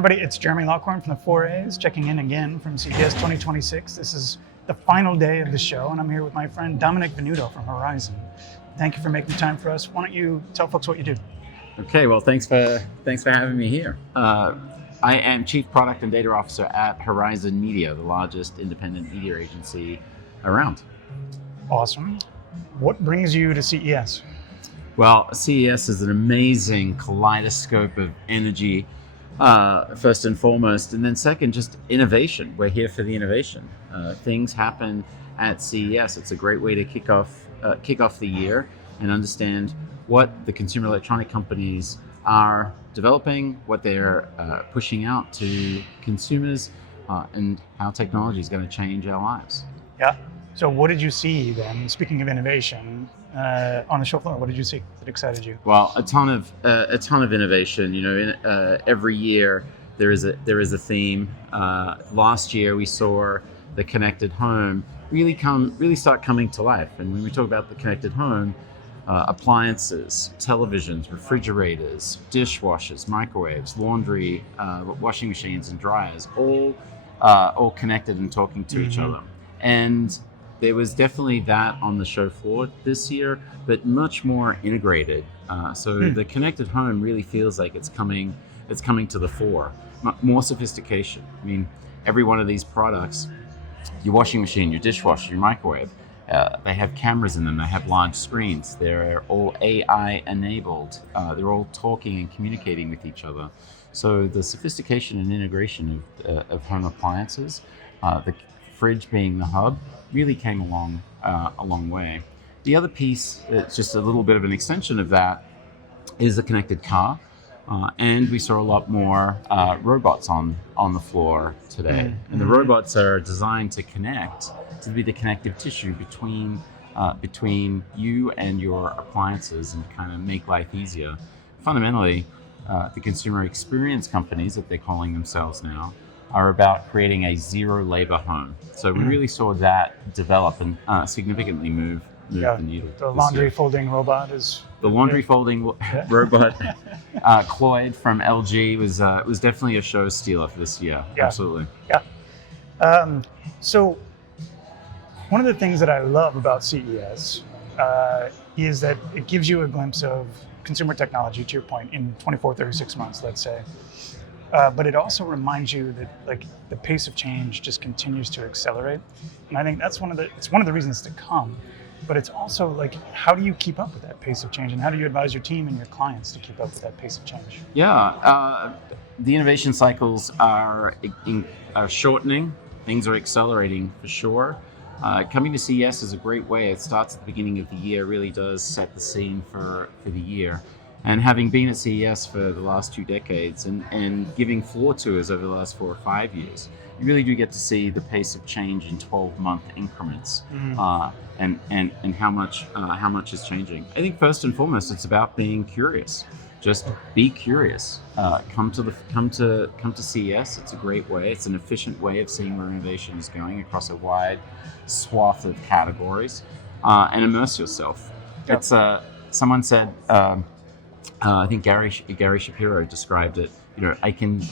everybody, it's Jeremy Lockhorn from the 4As, checking in again from CES 2026. This is the final day of the show, and I'm here with my friend Domenic Venuto from Horizon. Thank you for making the time for us. Why don't you tell folks what you do? Okay, well, thanks for having me here. I am Chief Product and Data Officer at Horizon Media, the largest independent media agency around. Awesome. What brings you to CES? Well, CES is an amazing kaleidoscope of energy, first and foremost, and then second, just innovation. We're here for the innovation. Things happen at CES. It's a great way to kick off the year and understand what the consumer electronic companies are developing, what they're pushing out to consumers, and how technology is going to change our lives. Yeah. So what did you see then, speaking of innovation, on the show floor? What did you see that excited you? Well, a ton of innovation. You know, every year there is a theme. Last year we saw the connected home really start coming to life. And when we talk about the connected home, appliances, televisions, refrigerators, dishwashers, microwaves, laundry, washing machines, and dryers, all connected and talking to each other. And there was definitely that on the show floor this year, but much more integrated. So the connected home really feels like it's coming to the fore. More sophistication. I mean, every one of these products, your washing machine, your dishwasher, your microwave, they have cameras in them. They have large screens. They're all AI enabled. They're all talking and communicating with each other. So the sophistication and integration of home appliances, the fridge being the hub, really came a long way. The other piece, it's just a little bit of an extension of that, is the connected car. And we saw a lot more robots on the floor today. And the robots are designed to connect, to be the connective tissue between you and your appliances and kind of make life easier. Fundamentally, the consumer experience companies that they're calling themselves now are about creating a zero labor home. So we really saw that develop and significantly move the needle. The laundry folding robot is... The laundry folding robot, Cloyd from LG, was definitely a show stealer for this year. Yeah. Absolutely. Yeah. So one of the things that I love about CES is that it gives you a glimpse of consumer technology, to your point, in 24, 36 months, let's say. But it also reminds you that like the pace of change just continues to accelerate, and I think that's one of the reasons to come. But it's also like, how do you keep up with that pace of change, and how do you advise your team and your clients to keep up with that pace of change? Yeah, the innovation cycles are shortening. Things are accelerating for sure. Coming to CES is a great way. It starts at the beginning of the year, really does set the scene for the year. And having been at CES for the last 2 decades and giving floor tours over the last 4 or 5 years, you really do get to see the pace of change in 12-month increments and how much is changing. I think first and foremost, it's about being curious. Just be curious. Come to CES. It's a great way. It's an efficient way of seeing where innovation is going across a wide swath of categories, and immerse yourself. Yep. It's someone said. I think Gary Shapiro described it. You know, I can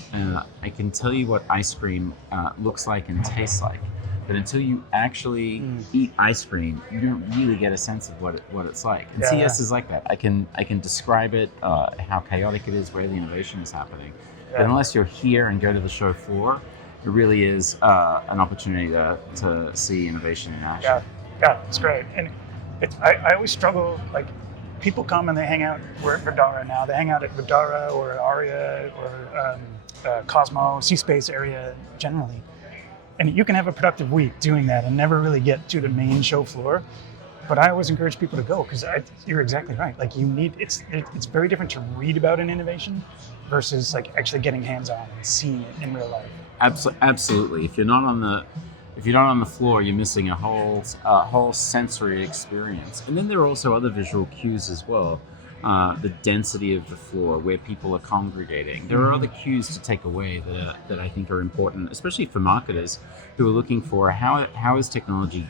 tell you what ice cream looks like and tastes like, but until you actually eat ice cream, you don't really get a sense of what it's like. And CES is like that. I can describe it, how chaotic it is, where the innovation is happening. But unless you're here and go to the show floor, it really is an opportunity to see innovation in action. Yeah, it's great. And I always struggle, like, people come and they hang out. We're at Vdara now. They hang out at Vdara or Aria or Cosmo, C-Space area generally. And you can have a productive week doing that and never really get to the main show floor. But I always encourage people to go because you're exactly right. Like it's very different to read about an innovation versus like actually getting hands-on and seeing it in real life. Absolutely. If you're not on the floor, you're missing a whole sensory experience. And then there are also other visual cues as well. The density of the floor, where people are congregating. There are other cues to take away that I think are important, especially for marketers who are looking for how is technology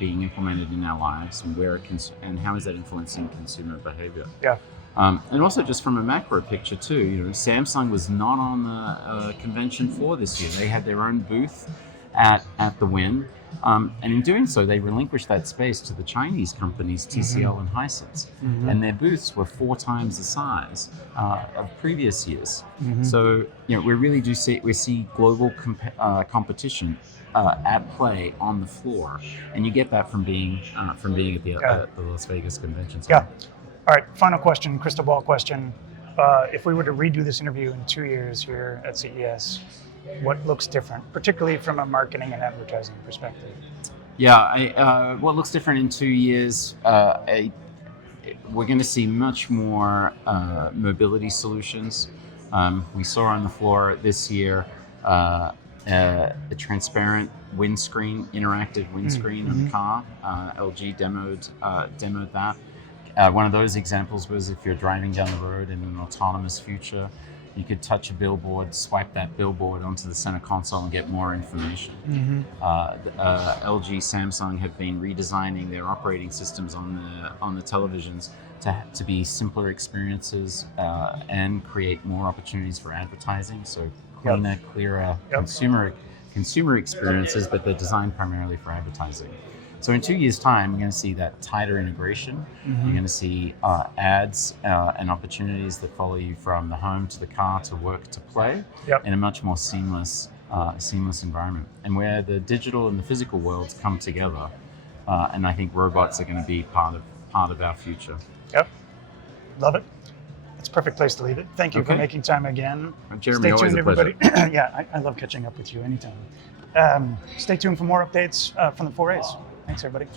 being implemented in our lives, and how is that influencing consumer behavior. Yeah. And also just from a macro picture too, Samsung was not on the convention floor this year. They had their own booth at the Win, and in doing so, they relinquished that space to the Chinese companies TCL and Hisense, and their booths were 4 times the size of previous years. So we really do see global competition at play on the floor, and you get that from being at the Las Vegas Convention Center. Yeah. All right, final question, crystal ball question. If we were to redo this interview in 2 years here at CES, what looks different, particularly from a marketing and advertising perspective? Yeah, what looks different in 2 years? We're going to see much more mobility solutions. We saw on the floor this year a transparent windscreen, interactive windscreen of the car. LG demoed that. One of those examples was if you're driving down the road in an autonomous future, you could touch a billboard, swipe that billboard onto the center console and get more information. LG, Samsung have been redesigning their operating systems on the televisions to be simpler experiences and create more opportunities for advertising. So cleaner, clearer consumer experiences, but they're designed primarily for advertising. So in 2 years' time, you're going to see that tighter integration. You're going to see ads and opportunities that follow you from the home to the car to work to play in a much more seamless environment. And where the digital and the physical worlds come together, and I think robots are going to be part of our future. Yep, love it. It's a perfect place to leave it. Thank you for making time again. Jeremy, Stay always tuned, a pleasure. everybody. Yeah, I love catching up with you anytime. Stay tuned for more updates from the 4As. Thanks, everybody.